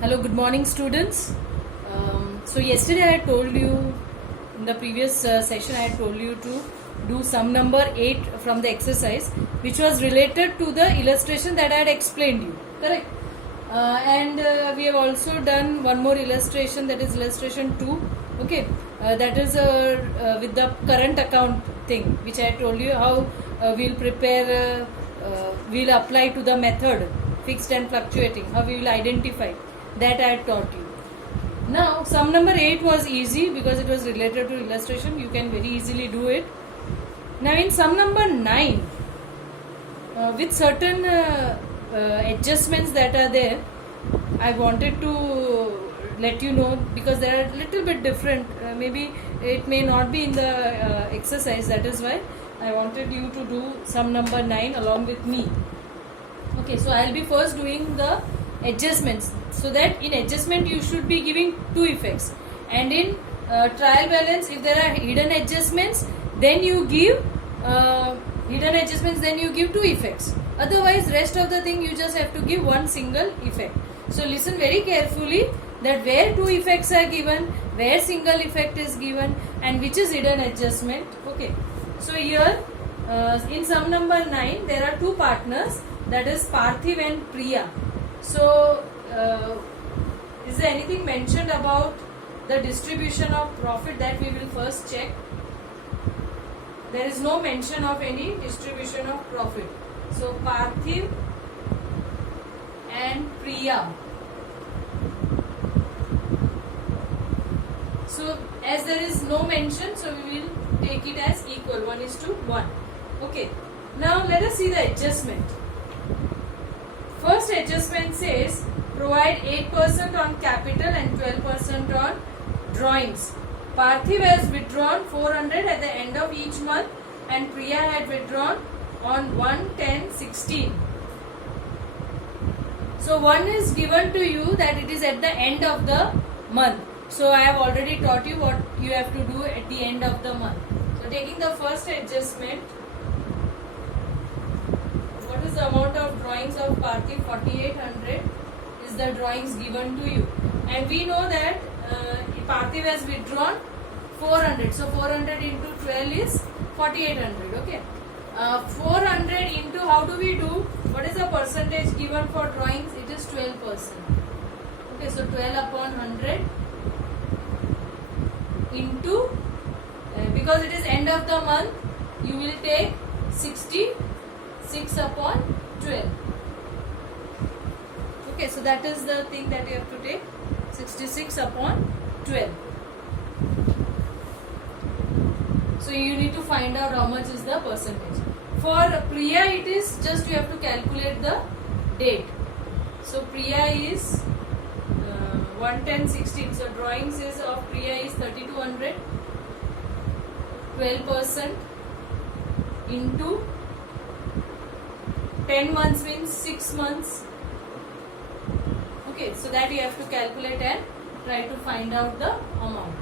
Hello, good morning, students. So yesterday I had told you in the previous session I had told you to do sum number 8 from the exercise, which was related to the illustration that I had explained you. Correct. And we have also done one more illustration, that is illustration 2. Okay, that is with the current account thing, which I told you how we'll prepare, we'll apply to the method fixed and fluctuating, how we will identify. That I had taught you. Now sum number 8 was easy because it was related to illustration. You can very easily do it. Now in sum number 9, with certain adjustments that are there, I wanted to let you know because they are a little bit different. Maybe it may not be in the exercise. That is why I wanted you to do sum number 9 along with me. Okay, so I will be first doing the adjustments, so that in adjustment you should be giving two effects, and in trial balance, if there are hidden adjustments, then you give two effects. Otherwise rest of the thing you just have to give one single effect. So listen very carefully that where two effects are given, where single effect is given, and which is hidden adjustment. Okay, so here in sum number 9 there are two partners, that is Parthiv and Priya. So is there anything mentioned about the distribution of profit? That we will first check. There is no mention of any distribution of profit. So Parthiv and Priya. So as there is no mention, so we will take it as equal, 1:1. Okay. Now let us see the adjustment. First adjustment says provide 8% on capital and 12% on drawings. Parthiv has withdrawn 400 at the end of each month and Priya had withdrawn on 1/10/16. So one is given to you that it is at the end of the month. So I have already taught you what you have to do at the end of the month. So taking the first adjustment, what is the amount of drawings of Parthiv? 4800 is the drawings given to you, and we know that Parthiv has withdrawn 400. So 400 into 12 is 4800. Okay, 400 into, how do we do? What is the percentage given for drawings? It is 12%. Okay, so 12 upon 100 into, because it is end of the month, you will take 66 upon 12. Okay, so that is the thing that you have to take, 66 upon 12. So you need to find out how much is the percentage. For Priya, it is just you have to calculate the date. So Priya is 1/10/16. So drawings is of Priya is 3200. 12% into 10 months means 6 months. Okay, so that you have to calculate and try to find out the amount.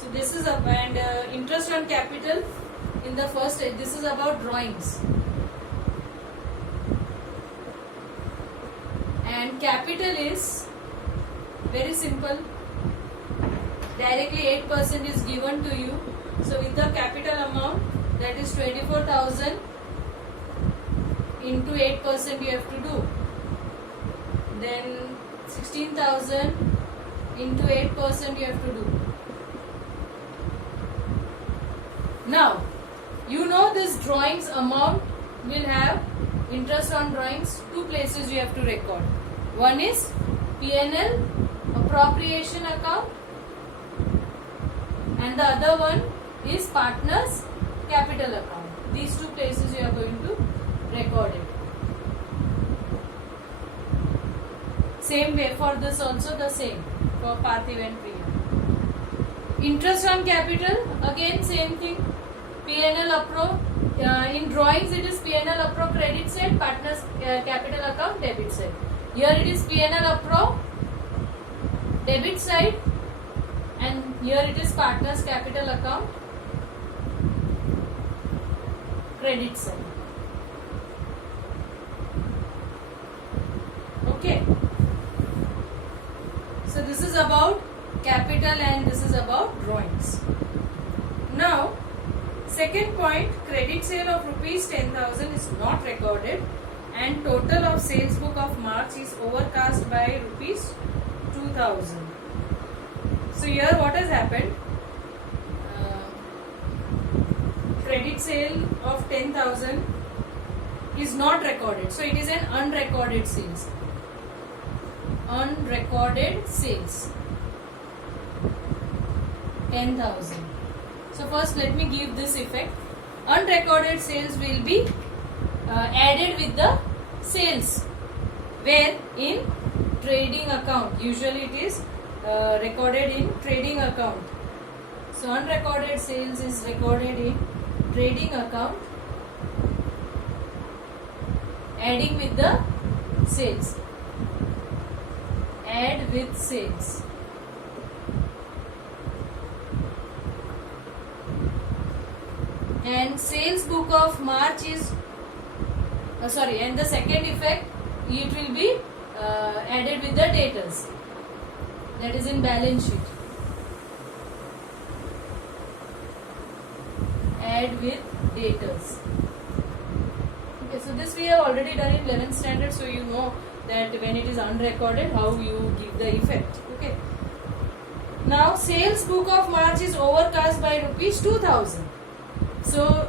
So this is and interest on capital in the first, this is about drawings. And capital is very simple. Directly 8% is given to you. So with the capital amount, that is 24,000 into 8% you have to do. Then 16,000 into 8% you have to do. Now, you know this drawings amount will have interest on drawings. Two places you have to record. One is P&L appropriation account, and the other one is partners capital account. These two places you are going to record it. Same way for this also, the same for Parthiv and Priya. Interest on capital, again same thing. P&L appro, in drawings it is P&L appro credit side, partners capital account debit side. Here it is P&L appro debit side, and here it is partners capital account credit side. is about capital and this is about drawings. Now, second point, credit sale of rupees 10,000 is not recorded and total of sales book of March is overcast by rupees 2,000. So here what has happened? Credit sale of 10,000 is not recorded. So it is an unrecorded sales. Unrecorded sales. 10,000. So first let me give this effect. Unrecorded sales will be added with the sales, where in trading account. Usually it is recorded in trading account. So unrecorded sales is recorded in trading account, adding with the sales. Add with sales. And sales book of March is and the second effect, it will be added with the debtors, that is in balance sheet. Add with debtors. Okay, so this we have already done in 11th standard, so you know that when it is unrecorded, how you give the effect. Okay. Now sales book of March is overcast by rupees 2,000. So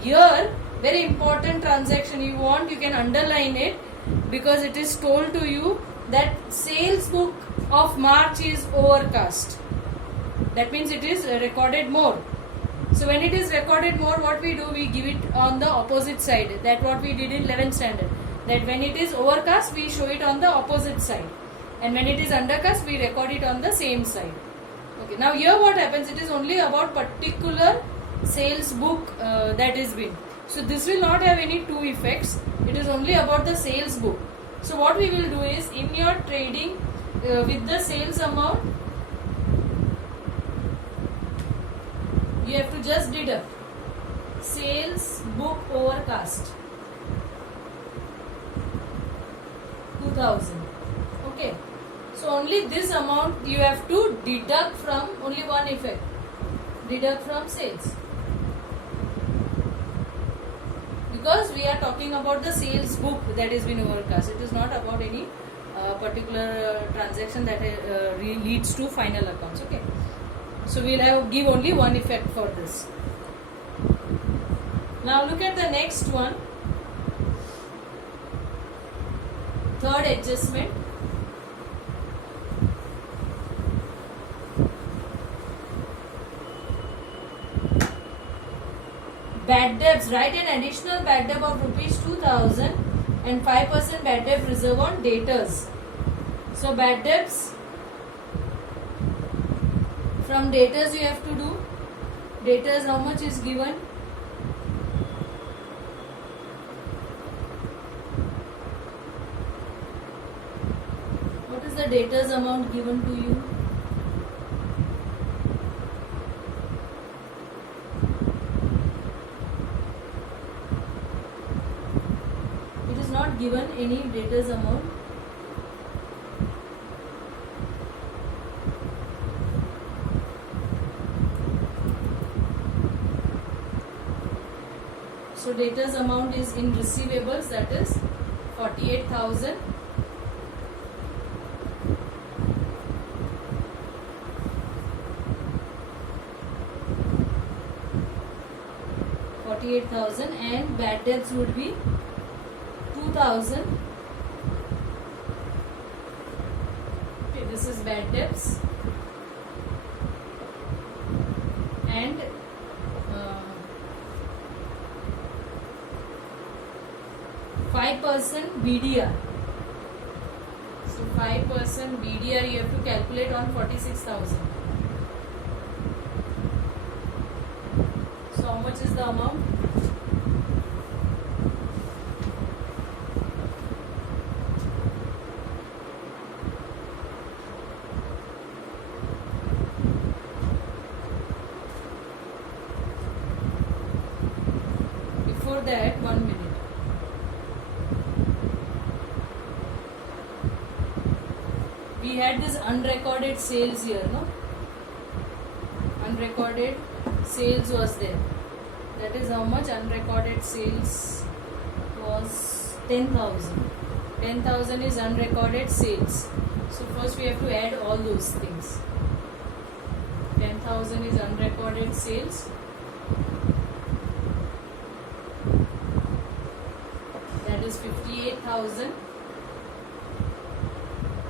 here, very important transaction, you can underline it, because it is told to you that sales book of March is overcast. That means it is recorded more. So when it is recorded more, what we do, we give it on the opposite side. That what we did in 11th standard. That when it is overcast, we show it on the opposite side. And when it is undercast, we record it on the same side. Okay. Now here what happens, it is only about particular sales book that is been. So this will not have any two effects. It is only about the sales book. So what we will do is, in your trading with the sales amount, you have to just deduct sales book overcast 2,000. Okay. So only this amount you have to deduct from only one effect. Deduct from sales. Because we are talking about the sales book that has been overcast. It is not about any particular transaction that leads to final accounts. Okay. So we will give only one effect for this. Now look at the next one. Third adjustment. Bad debts. Write an additional bad debt of rupees 2,000 and 5% bad debt reserve on debtors. So bad debts, from debtors you have to do. Debtors, how much is given? What is the debtors amount given to you? It is not given any debtors amount. So debtors amount is in receivables, that is 48,000. And bad debts would be 2,000. Okay, this is bad debts. And 5% BDR. So 5% BDR you have to calculate on 46,000. So how much is the amount? Before that, 1 minute. we had this unrecorded sales here, no? Unrecorded sales was there. That is how much unrecorded sales was 10,000. 10,000 is unrecorded sales. So first we have to add all those things. 10,000 is unrecorded sales. That is 58,000.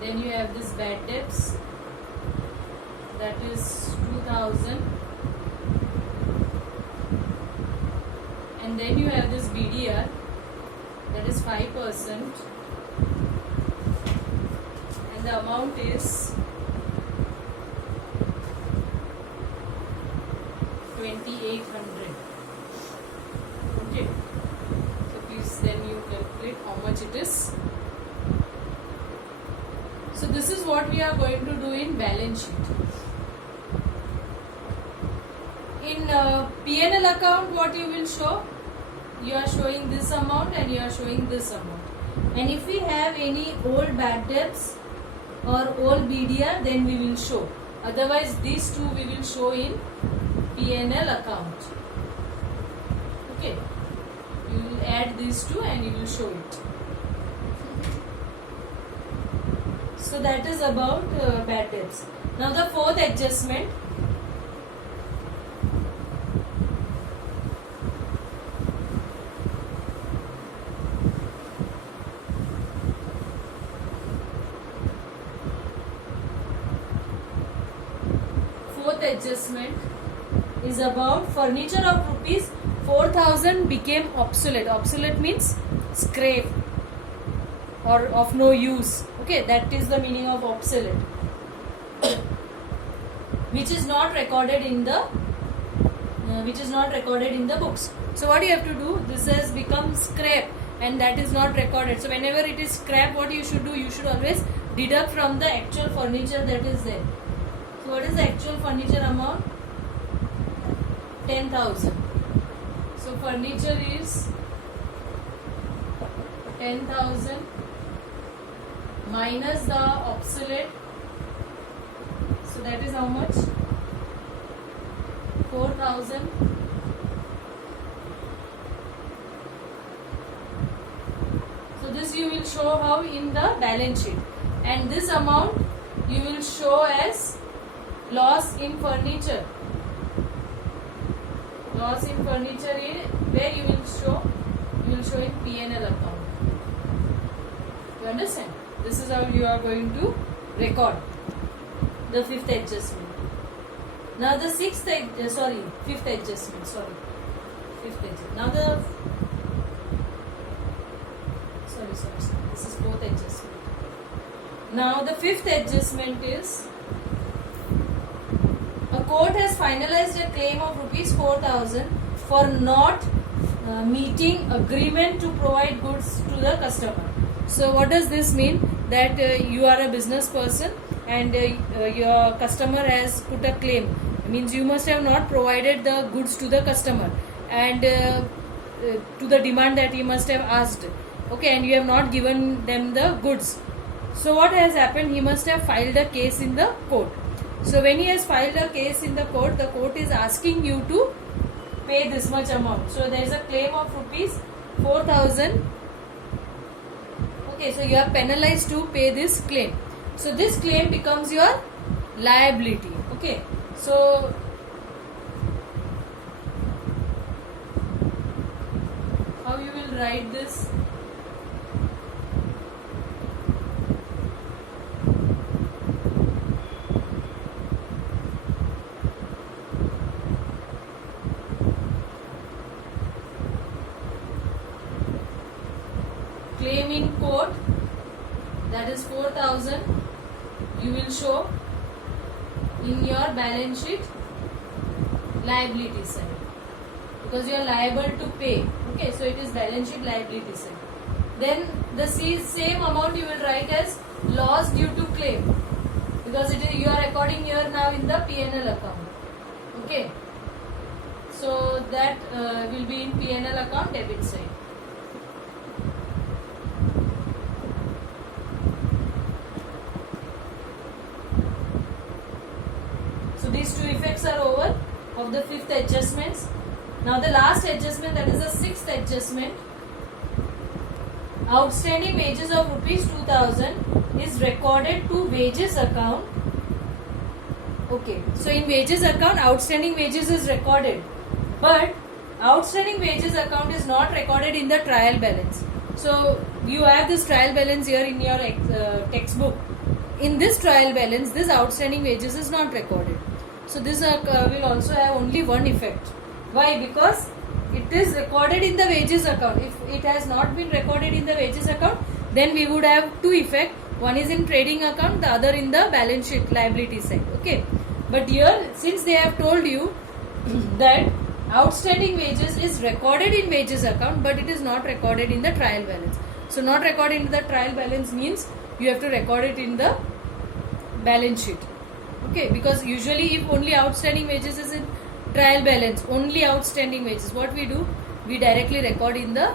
Then you have this bad debts. That is 2,000. And then you have this BDR. That is 5%. And the amount is 2,800. Okay. So please then you calculate how much it is. So this is what we are going to do in balance sheet. In P&L account, what you will show? You are showing this amount and you are showing this amount. And if we have any old bad debts or old BDR, then we will show. Otherwise, these two we will show in P&L account. Okay. You will add these two and you will show it. So that is about bad debts. Now the fourth adjustment. Fourth adjustment is about furniture of rupees 4,000 became obsolete. Obsolete means scrap or of no use. Okay, that is the meaning of obsolete. Which is not recorded in the books. So what you have to do? This has become scrap and that is not recorded. So whenever it is scrap, what you should do? You should always deduct from the actual furniture that is there. So what is the actual furniture amount? 10,000. So furniture is 10,000 minus the obsolete. So that is how much? 4,000. So this you will show how in the balance sheet. And this amount you will show as loss in furniture. Loss in furniture is where you will show in P&L account. You understand? This is how you are going to record the fifth adjustment. Now the fifth adjustment. Now the this is fourth adjustment. Now the fifth adjustment is a court has finalized a claim of rupees 4,000 for not meeting agreement to provide goods to the customer. So what does this mean? That you are a business person and your customer has put a claim. It means you must have not provided the goods to the customer and to the demand that he must have asked. Okay, and you have not given them the goods. So what has happened? He must have filed a case in the court. So when he has filed a case in the court is asking you to pay this much amount. So there is a claim of rupees 4,000. Okay, so you are penalized to pay this claim. So this claim becomes your liability. Okay, so how you will write this? Claim in court, that is 4,000, you will show in your balance sheet liability side because you are liable to pay. Okay, so it is balance sheet liability side. Then the same amount you will write as loss due to claim because it is you are recording here now in the P&L account. Okay, so that will be in P&L account debit side. these two effects are over of the fifth adjustments. Now the last adjustment, that is the sixth adjustment. Outstanding wages of rupees 2000 is recorded to wages account. Okay, so in wages account, outstanding wages is recorded, but outstanding wages account is not recorded in the trial balance. So you have this trial balance here in your textbook. In this trial balance, this outstanding wages is not recorded. So this will also have only one effect. Why? Because it is recorded in the wages account. If it has not been recorded in the wages account, then we would have two effects. One is in trading account, the other in the balance sheet liability side. Okay. But here, since they have told you that outstanding wages is recorded in wages account, but it is not recorded in the trial balance. So not recorded in the trial balance means you have to record it in the balance sheet. Okay, because usually if only outstanding wages is in trial balance, only outstanding wages, what we do, we directly record in the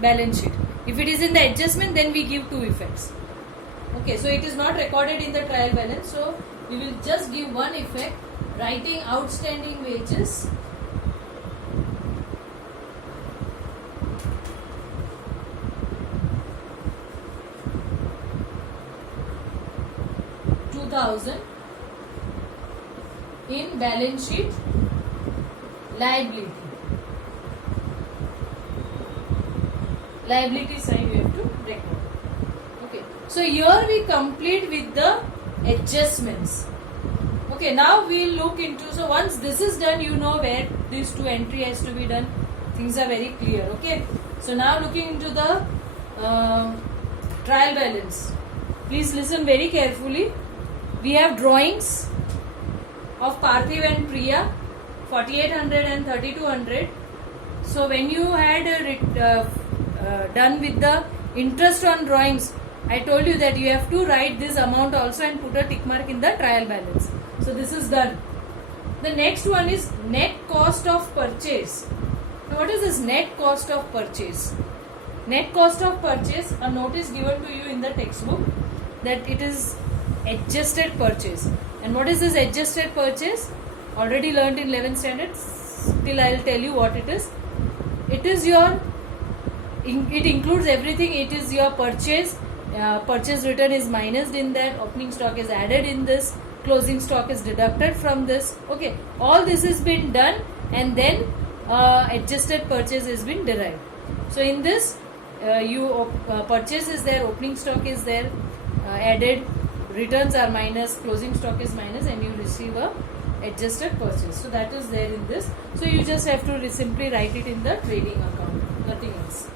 balance sheet. If it is in the adjustment, then we give two effects. Okay, so it is not recorded in the trial balance, so we will just give one effect, writing outstanding wages in balance sheet liability. Liability side you have to record. Okay, so here we complete with the adjustments. Okay, now we'll look into, so once this is done, you know where these two entry has to be done. Things are very clear. Okay, so now looking into the trial balance. Please listen very carefully. We have drawings of Parthiv and Priya, 4800 and 3200. So when you had done with the interest on drawings, I told you that you have to write this amount also and put a tick mark in the trial balance. So this is done. The next one is net cost of purchase. Now what is this net cost of purchase? Net cost of purchase, a note is given to you in the textbook that it is adjusted purchase. And what is this adjusted purchase? Already learned in 11th standard. Still I will tell you what it is. It is your, it includes everything. It is your purchase. Purchase return is minused in that. Opening stock is added in this. Closing stock is deducted from this. Okay, all this has been done, and then adjusted purchase has been derived. So in this, purchase is there, opening stock is there, added, returns are minus, closing stock is minus, and you receive a adjusted purchase. So that is there in this. So you just have to simply write it in the trading account, nothing else.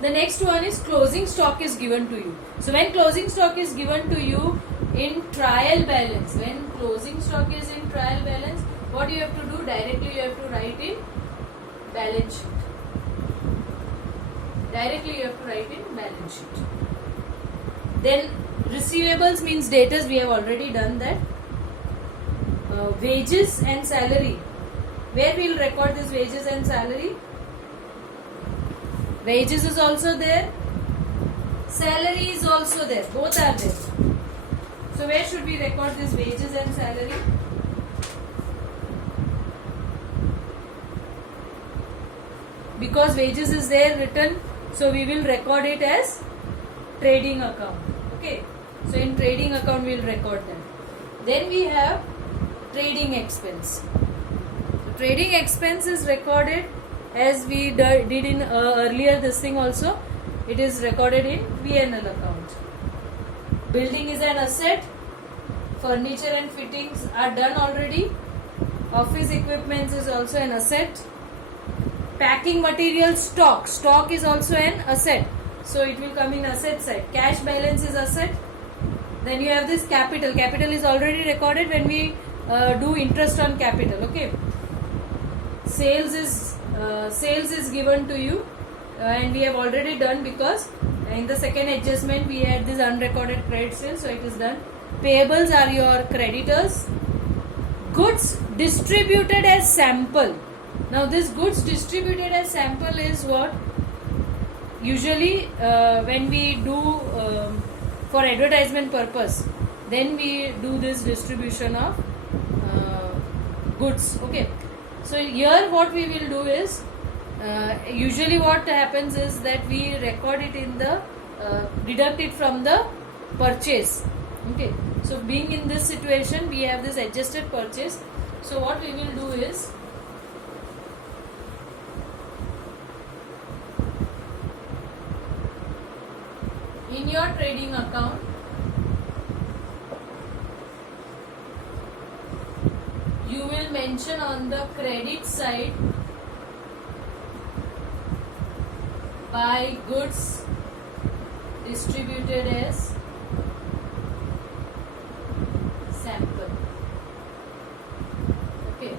The next one is closing stock is given to you. So when closing stock is given to you in trial balance, when closing stock is in trial balance, what you have to do? Directly you have to write in balance sheet. Directly you have to write in balance sheet. Then receivables means debtors, we have already done that. Wages and salary. Where we will record this wages and salary? Wages is also there. Salary is also there. Both are there. So where should we record this wages and salary? Because wages is there written, so we will record it as trading account. Okay. So in trading account we will record them. Then we have trading expense. So trading expense is recorded as we did in earlier this thing also. It is recorded in P&L account. Building is an asset. Furniture and fittings are done already. Office equipment is also an asset. Packing material stock. Stock is also an asset. So it will come in asset side. Cash balance is asset. Then you have this capital. Capital is already recorded when we do interest on capital. Okay. Sales is given to you, and we have already done because in the second adjustment we had this unrecorded credit sales, so it is done. Payables are your creditors. Goods distributed as sample. Now this goods distributed as sample is what? Usually when we do for advertisement purpose, then we do this distribution of goods. Okay, so here what we will do is, usually what happens is that we record it in the deduct it from the purchase. Okay, so being in this situation, we have this adjusted purchase. So what we will do is, in your trading account, you will mention on the credit side, buy goods distributed as sample. Okay,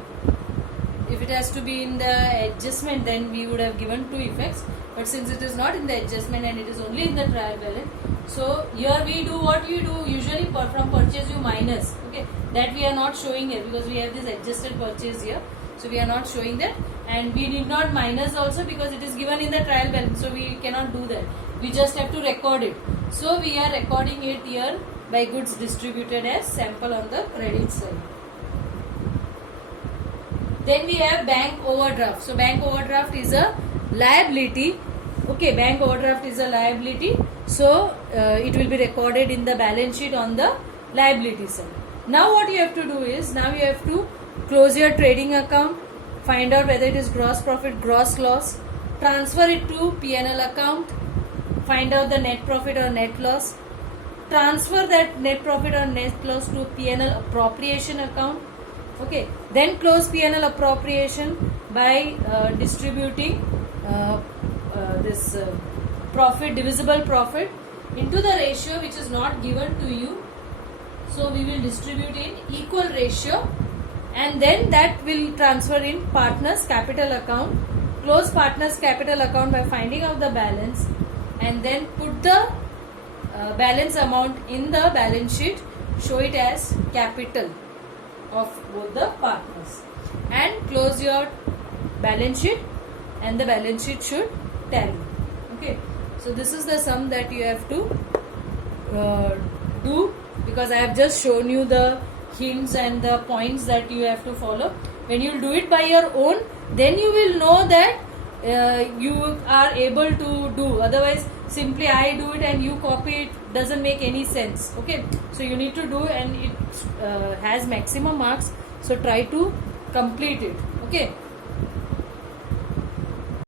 if it has to be in the adjustment, then we would have given two effects, but since it is not in the adjustment and it is only in the trial balance, so here we do what we do usually. From purchase you minus. Okay, that we are not showing here because we have this adjusted purchase here, so we are not showing that, and we did not minus also because it is given in the trial balance, so we cannot do that. We just have to record it. So we are recording it here by goods distributed as sample on the credit side. Then we have bank overdraft. So bank overdraft is a liability. Okay, bank overdraft is a liability. So it will be recorded in the balance sheet on the liability side. Now what you have to do is, now you have to close your trading account, find out whether it is gross profit, gross loss, transfer it to P&L account, find out the net profit or net loss, transfer that net profit or net loss to P&L appropriation account. Okay, then close P&L appropriation by distributing this profit, divisible profit, into the ratio which is not given to you. So we will distribute in equal ratio, and then that will transfer in partners capital account. Close partners capital account by finding out the balance, and then put the balance amount in the balance sheet, show it as capital of both the partners, and close your balance sheet, and the balance sheet should tally. Okay, so this is the sum that you have to do, because I have just shown you the hints and the points that you have to follow. When you do it by your own, then you will know that you are able to do. Otherwise, simply I do it and you copy it doesn't make any sense. Okay, so you need to do, and it has maximum marks, so try to complete it. Okay.